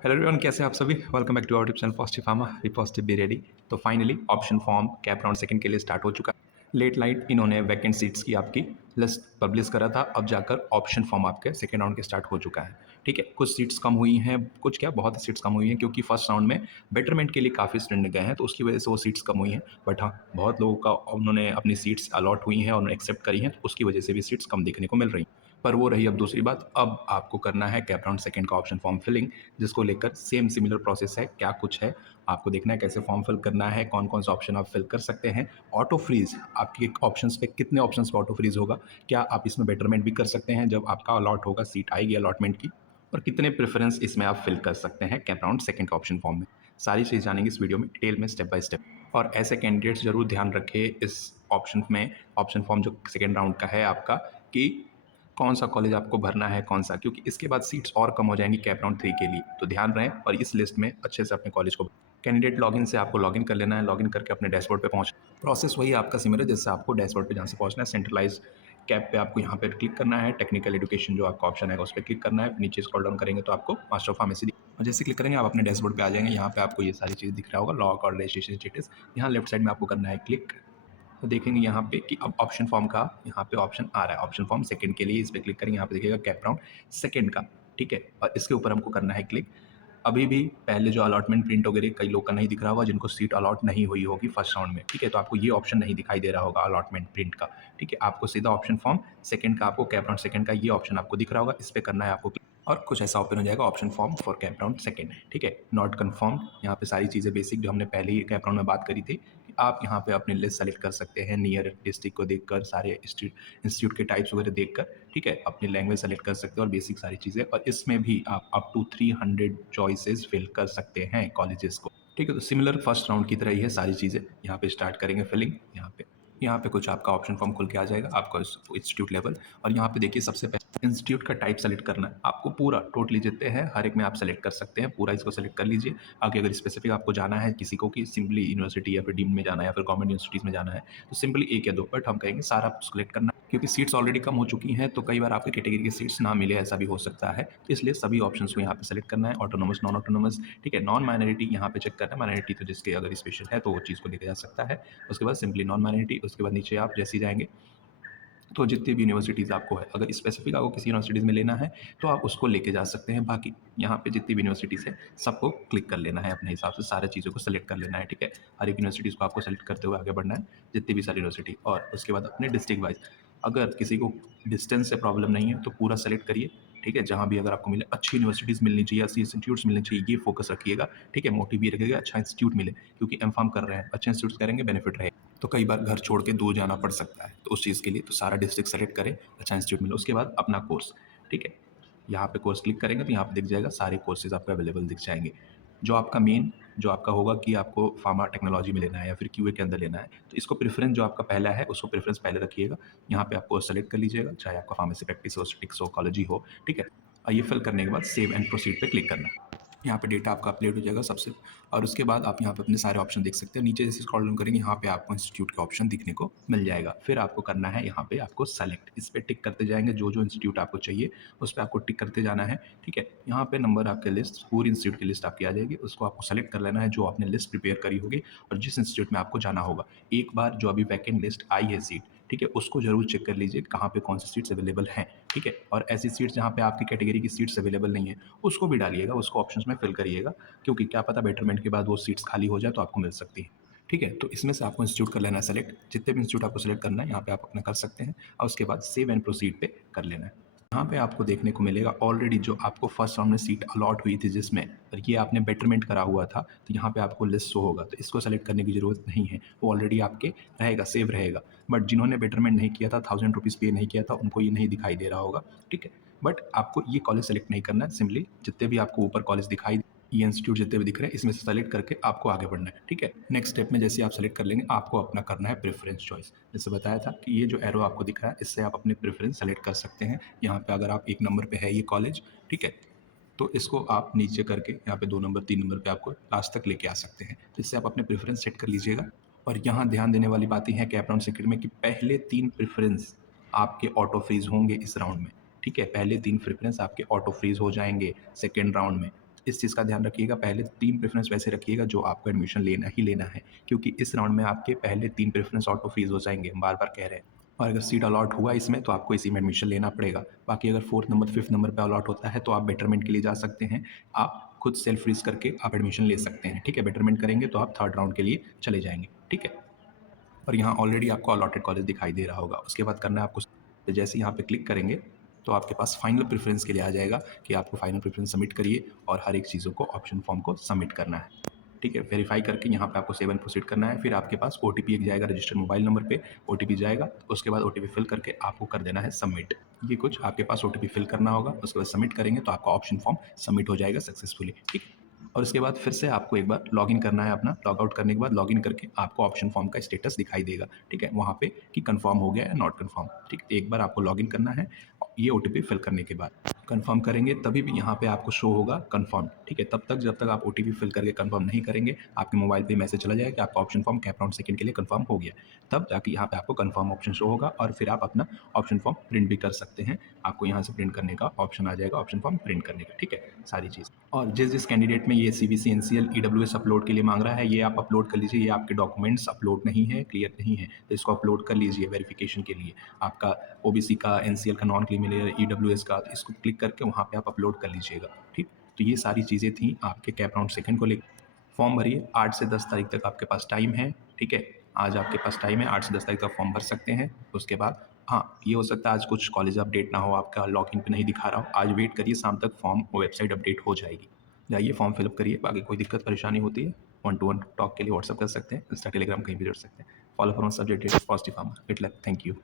Hello everyone, कैसे हैं आप सभी। Welcome back to our tip channel positive pharma we positive be ready. तो finally option form cap round second के लिए स्टार्ट हो चुका है। लेट नाइट इन्होंने वैकेंट सीट्स की आपकी लिस्ट पब्लिश करा था, अब जाकर ऑप्शन फॉर्म आपके सेकंड राउंड के स्टार्ट हो चुका है। ठीक है, कुछ सीट्स कम हुई हैं, कुछ क्या बहुत सीट्स कम हुई हैं क्योंकि फर्स्ट राउंड में बेटरमेंट के लिए काफ़ी स्टूडेंट गए हैं, तो उसकी वजह से वो सीट्स कम हुई हैं। बट हाँ, बहुत लोगों का उन्होंने अपनी सीट्स अलॉट हुई हैं और उन्होंने एक्सेप्ट करी हैं, तो उसकी वजह से भी सीट्स कम देखने को मिल रही हैं। पर वो रही अब दूसरी बात, अब आपको करना है कैप राउंड सेकंड का ऑप्शन फॉर्म फिलिंग, जिसको लेकर सेम सिमिलर प्रोसेस है। क्या कुछ है आपको देखना है, कैसे फॉर्म फिल करना है, कौन कौन सा ऑप्शन आप फिल कर सकते हैं। ऑटो फ्रीज आपके ऑप्शंस पे कितने ऑप्शंस पे ऑटो फ्रीज होगा, क्या आप इसमें बेटरमेंट भी कर सकते हैं जब आपका अलॉट होगा, सीट आएगी अलॉटमेंट की, और कितने प्रेफरेंस इसमें आप फिल कर सकते हैं कैप राउंड सेकंड का ऑप्शन फॉर्म में। सारी चीज़ जानेंगे इस वीडियो में डिटेल में स्टेप बाय स्टेप। और ऐसे कैंडिडेट्स जरूर ध्यान रखें इस ऑप्शन में, ऑप्शन फॉर्म जो सेकेंड राउंड का है आपका, कि कौन सा कॉलेज आपको भरना है कौन सा, क्योंकि इसके बाद सीट्स और कम हो जाएंगी कैप राउंड 3 के लिए। तो ध्यान रहें और इस लिस्ट में अच्छे से अपने कॉलेज को कैंडिडेट लॉगिन से आपको लॉगिन कर लेना है। लॉगिन करके अपने डैशबोर्ड पे पहुंच, प्रोसेस वही आपका सिमिलर है जैसे आपको डैशबोर्ड पे जहाँ से पहुंचना है। सेंट्रलाइज कैप पे आपको यहाँ पे क्लिक करना है, टेक्निकल एजुकेशन जो आपका ऑप्शन है उस पर क्लिक करना है, नीचे स्क्रॉल डाउन करेंगे तो आपको मास्टर ऑफ फार्मेसी, और जैसे क्लिक करेंगे आप अपने डैशबोर्ड पे आ जाएंगे। यहाँ पे आपको ये सारी चीज़ दिख रहा होगा, लॉग और रजिस्ट्रेशन स्टेटस। यहाँ लेफ्ट साइड में आपको करना है क्लिक। तो देखेंगे यहाँ पे कि अब ऑप्शन फॉर्म का यहाँ पे ऑप्शन आ रहा है, ऑप्शन फॉर्म सेकंड के लिए। इस पर क्लिक करेंगे, यहाँ पे देखिएगा कैप राउंड सेकंड का। ठीक है, और इसके ऊपर हमको करना है क्लिक। अभी भी पहले जो अलॉटमेंट प्रिंट वगैरह कई लोग का नहीं दिख रहा होगा, जिनको सीट अलॉट नहीं हुई होगी फर्स्ट राउंड में। ठीक है, तो आपको ये ऑप्शन नहीं दिखाई दे रहा होगा अलॉटमेंट प्रिंट का। ठीक है, आपको सीधा ऑप्शन फॉर्म सेकंड का, आपको कैप राउंड सेकंड का ये ऑप्शन आपको दिख रहा होगा, इस पर करना है आपको और कुछ ऐसा ओपन हो जाएगा, option form for cap round second. ठीक है, नॉट कन्फर्म। यहाँ पे सारी चीज़ें बेसिक जो हमने पहले ही कैप राउंड में बात करी थी, कि आप यहाँ पे अपने लिस्ट सेलेक्ट कर सकते हैं नियर डिस्ट्रिक्ट को देखकर, सारे इंस्टीट्यूट के टाइप्स वगैरह देखकर। ठीक है, अपनी लैंग्वेज सेलेक्ट कर सकते हैं और बेसिक सारी चीज़ें, और इसमें भी आप अप टू 300 चॉइसेस फिल कर सकते हैं कॉलेजेस को। ठीक है, तो सिमिलर फर्स्ट राउंड की तरह ही है सारी चीज़ें। यहाँ पे स्टार्ट करेंगे फिलिंग। यहाँ पे कुछ आपका ऑप्शन फॉर्म खुल के आ जाएगा, आपका इंस्टीट्यूट लेवल। और यहाँ पे देखिए सबसे पहले इंस्टीट्यूट का टाइप सेलेक्ट करना है आपको, पूरा टोटली जितने हैं हर एक में आप सेलेक्ट कर सकते हैं, पूरा इसको सेलेक्ट कर लीजिए। आगे अगर स्पेसिफिक आपको जाना है किसी को कि सिंपली यूनिवर्सिटी या फिर डीम में जाना है या फिर गवर्नमेंट यूनिवर्सिटीज़ में जाना है, तो सिंपली एक या दो, बट हम कहेंगे सारा सेलेक्ट करना, क्योंकि सीट्स ऑलरेडी कम हो चुकी हैं तो कई बार आपके कैटेगरी की सीट्स ना मिले, ऐसा भी हो सकता है। तो इसलिए सभी ऑप्शंस को यहाँ पे सेलेक्ट करना है, ऑटोनोमस नॉन ऑटोनोमस। ठीक है, नॉन माइनॉरिटी यहाँ पे चेक करना है, माइनॉरिटी तो जिसके अगर स्पेशल है तो वो चीज़ को देखा जा सकता है। उसके बाद सिंपली नॉन माइनॉरिटी, उसके बाद नीचे आप जैसे ही जाएंगे तो जितनी भी यूनिवर्सिटीज़ आपको है, अगर स्पेसिफिक आपको किसी यूनिवर्सिटीज़ में लेना है तो आप उसको लेके जा सकते हैं। बाकी यहाँ पे जितनी भी यूनिवर्सिटीज़ है सबको क्लिक कर लेना है, अपने हिसाब से सारी चीज़ों को सेलेक्ट कर लेना है। ठीक है, हर एक यूनिवर्सिटीज़ को आपको सेलेक्ट करते हुए आगे बढ़ना है, जितनी भी सारी यूनिवर्सिटी। और उसके बाद अपने डिस्ट्रिक्ट वाइज, अगर किसी को डिस्टेंस से प्रॉब्लम नहीं है तो पूरा सेलेक्ट करिए। ठीक है, जहाँ भी अगर आपको मिले, अच्छी यूनिवर्सिटीज़ मिलनी चाहिए, अच्छी इंस्टीट्यूट्स मिलनी चाहिए, ये फोकस रखिएगा। ठीक है, मोटिव ये रखिएगा अच्छा इंस्टीट्यूट मिले, क्योंकि एम फार्म कर रहे हैं, अच्छे इंस्टीट्यूट करेंगे बेनिफिट रहेगा। तो कई बार घर छोड़ के दूर जाना पड़ सकता है, तो उस चीज़ के लिए तो सारा डिस्ट्रिक्ट सेलेक्ट करें, अच्छा इंस्टीट्यूट मिले। उसके बाद अपना कोर्स। ठीक है, यहाँ पे कोर्स क्लिक करेंगे तो यहाँ पे दिख जाएगा, सारे कोर्सेज आपको अवेलेबल दिख जाएंगे। जो आपका मेन जो आपका होगा कि आपको फार्मा टेक्नोलॉजी में लेना है या फिर क्यूए के अंदर लेना है, तो इसको प्रेफरेंस जो आपका पहला है उसको प्रेफरेंस पहले रखिएगा। यहाँ पे आपको सेलेक्ट कर लीजिएगा, चाहे आपका फार्मेसी प्रैक्टिस हो, स्टिक्स हो, कॉलेजी हो। ठीक है, और ये फिल करने के बाद सेव एंड प्रोसीड पे क्लिक करना है। यहाँ पे डेटा आपका अपलोड हो जाएगा सबसे, और उसके बाद आप यहाँ पे अपने सारे ऑप्शन देख सकते हैं। नीचे जैसे स्क्रॉल डाउन करेंगे यहाँ पे आपको इंस्टीट्यूट का ऑप्शन दिखने को मिल जाएगा। फिर आपको करना है यहाँ पे आपको सेलेक्ट, इस पे टिक करते जाएंगे, जो जो इंस्टीट्यूट आपको चाहिए उस पर आपको टिक करते जाना है। ठीक है, यहाँ पे नंबर आपके लिस्ट, पूरी इंस्टीट्यूट की लिस्ट आपकी आ जाएगी, उसको आपको सेलेक्ट कर लेना है जो आपने लिस्ट प्रिपेयर करी होगी और जिस इंस्टीट्यूट में आपको जाना होगा। एक बार जो अभी वैकेंट लिस्ट आई है सीट, ठीक है, उसको जरूर चेक कर लीजिए कहाँ पे कौन सी सीट्स अवेलेबल हैं। ठीक है, और ऐसी सीट्स जहाँ पे आपकी कैटेगरी की सीट्स अवेलेबल नहीं है उसको भी डालिएगा, उसको ऑप्शंस में फिल करिएगा, क्योंकि क्या पता बेटरमेंट के बाद वो सीट्स खाली हो जाए तो आपको मिल सकती है। ठीक है, तो इसमें से आपको इंस्टीट्यूट कर लेना है सेलेक्ट, जितने भी इंस्टीट्यूट आपको सेलेक्ट करना है यहाँ पे आप अपना कर सकते हैं, और उसके बाद सेव एंड प्रोसीड पे कर लेना है। यहाँ पे आपको देखने को मिलेगा ऑलरेडी जो आपको फर्स्ट राउंड में सीट अलॉट हुई थी जिसमें, और ये आपने बेटरमेंट करा हुआ था, तो यहाँ पे आपको लिस्ट शो होगा, तो इसको सेलेक्ट करने की जरूरत नहीं है, वो ऑलरेडी आपके रहेगा, सेव रहेगा। बट जिन्होंने बेटरमेंट नहीं किया था, 1000 रुपीज़ पे नहीं किया था, उनको ये नहीं दिखाई दे रहा होगा। ठीक है, बट आपको ये कॉलेज सेलेक्ट नहीं करना है, सिंपली जितने भी आपको ऊपर कॉलेज दिखाई, ये इंस्टीट्यूट जितने भी दिख रहे हैं इसमें से सेलेक्ट करके आपको आगे बढ़ना है। ठीक है, नेक्स्ट स्टेप में जैसे आप सेलेक्ट कर लेंगे आपको अपना करना है प्रेफरेंस चॉइस। जैसे बताया था कि ये जो एरो आपको दिख रहा है इससे आप अपने प्रेफरेंस सेलेक्ट कर सकते हैं। यहाँ पे अगर आप 1 नंबर पे है ये कॉलेज, ठीक है, तो इसको आप नीचे करके यहाँ पे 2 नंबर 3 नंबर पे आपको लास्ट तक लेके आ सकते हैं, तो इससे आप अपने प्रेफरेंस सेट कर लीजिएगा। और यहाँ ध्यान देने वाली बातें हैं कैप राउंड सेकंड में कि पहले 3 प्रेफरेंस आपके ऑटो फ्रीज होंगे इस राउंड में। ठीक है, पहले 3 प्रेफरेंस आपके ऑटो फ्रीज हो जाएंगे सेकेंड राउंड में। इस चीज़ का ध्यान रखिएगा, पहले 3 प्रेफ़रेंस वैसे रखिएगा जो आपको एडमिशन लेना ही लेना है, क्योंकि इस राउंड में आपके पहले 3 प्रेफ़रेंस ऑटो फ्रीज़ हो जाएँगे, हम बार-बार कह रहे हैं। और अगर सीट अलॉट हुआ इसमें तो आपको इसी में एडमिशन लेना पड़ेगा। बाकी अगर 4th नंबर, 5th नंबर पे अलॉट होता है तो आप बेटरमेंट के लिए जा सकते हैं। आप खुद सेल्फ फ्रीज़ करके आप एडमिशन ले सकते हैं, ठीक है? बेटरमेंट करेंगे तो आप 3rd राउंड के लिए चले जाएँगे, ठीक है? और यहाँ ऑलरेडी आपको अलॉटेड कॉलेज दिखाई दे रहा होगा। उसके बाद करना है आपको, तो जैसे यहाँ पे क्लिक करेंगे तो आपके पास फाइनल प्रेफ़रेंस के लिए आ जाएगा कि आपको फाइनल प्रेफ़रेंस सबमिट करिए और हर एक चीज़ों को ऑप्शन फॉर्म को सबमिट करना है। ठीक है, वेरीफ़ाई करके यहाँ पे आपको सेव एंड प्रोसीड करना है। फिर आपके पास ओटीपी एक जाएगा रजिस्टर्ड मोबाइल नंबर पे, ओटीपी जाएगा, उसके बाद ओटीपी फिल करके आपको कर देना है सबमिट। ये कुछ आपके पास ओटीपी फिल करना होगा, उसके बाद सबमिट करेंगे तो आपका ऑप्शन फॉर्म सबमिट हो जाएगा सक्सेसफुली, ठीक है। और उसके बाद फिर से आपको एक बार लॉगिन करना है अपना, लॉग आउट करने के बाद लॉगिन करके आपको ऑप्शन फॉर्म का स्टेटस दिखाई देगा, ठीक है, वहाँ पे कि कन्फर्म हो गया या नॉट कन्फर्म, ठीक है। एक बार आपको लॉगिन करना है ये ओटीपी फिल करने के बाद। कंफर्म करेंगे तभी भी यहाँ पे आपको शो होगा कंफर्म, ठीक है। तब तक जब तक आप ओटीपी फिल करके कंफर्म नहीं करेंगे आपके मोबाइल पे मैसेज चला जाएगा कि आपका option form cap round second के लिए कंफर्म हो गया। तब जाके यहाँ पे आपको कंफर्म ऑप्शन शो होगा और फिर आप अपना ऑप्शन फॉर्म प्रिंट भी कर सकते हैं। आपको यहाँ से प्रिंट करने का ऑप्शन आ जाएगा, ऑप्शन फॉर्म प्रिंट करने का, ठीक है, सारी चीज़। और जिस कैंडिडेट में ये सीबीसी एनसीएल ईडब्ल्यूएस अपलोड के लिए मांग रहा है ये आप अपलोड कर लीजिए। ये आपके डॉक्यूमेंट्स अपलोड नहीं है, क्लियर नहीं है, तो इसको अपलोड कर लीजिए वेरिफिकेशन के लिए। आपका ओबीसी का, एनसीएल का, नॉन क्रीमी, ईडब्ल्यूएस का, तो इसको क्लिक करके वहाँ पे आप अपलोड कर लीजिएगा, ठीक। तो ये सारी चीज़ें थी आपके कैप राउंड सेकंड को लेकर। फॉर्म भरिए, 8 से 10 तारीख तक आपके पास टाइम है, ठीक है। आज आपके पास टाइम है, 8 से 10 तारीख तक फॉर्म भर सकते हैं। उसके बाद हाँ, ये हो सकता है आज कुछ कॉलेज अपडेट ना हो, आपका लॉगिन पे नहीं दिखा रहा हो, आज वेट करिए, शाम तक फॉर्म वेबसाइट अपडेट हो जाएगी। जाइए फॉर्म फिलअप करिए। बाकी कोई दिक्कत परेशानी होती है 1-to-1 टॉक के लिए व्हाट्सअप कर सकते हैं, इंस्टा, टेलीग्राम कहीं भी जुड़ सकते हैं। Follow for on subject positive pharma. Good luck, thank you.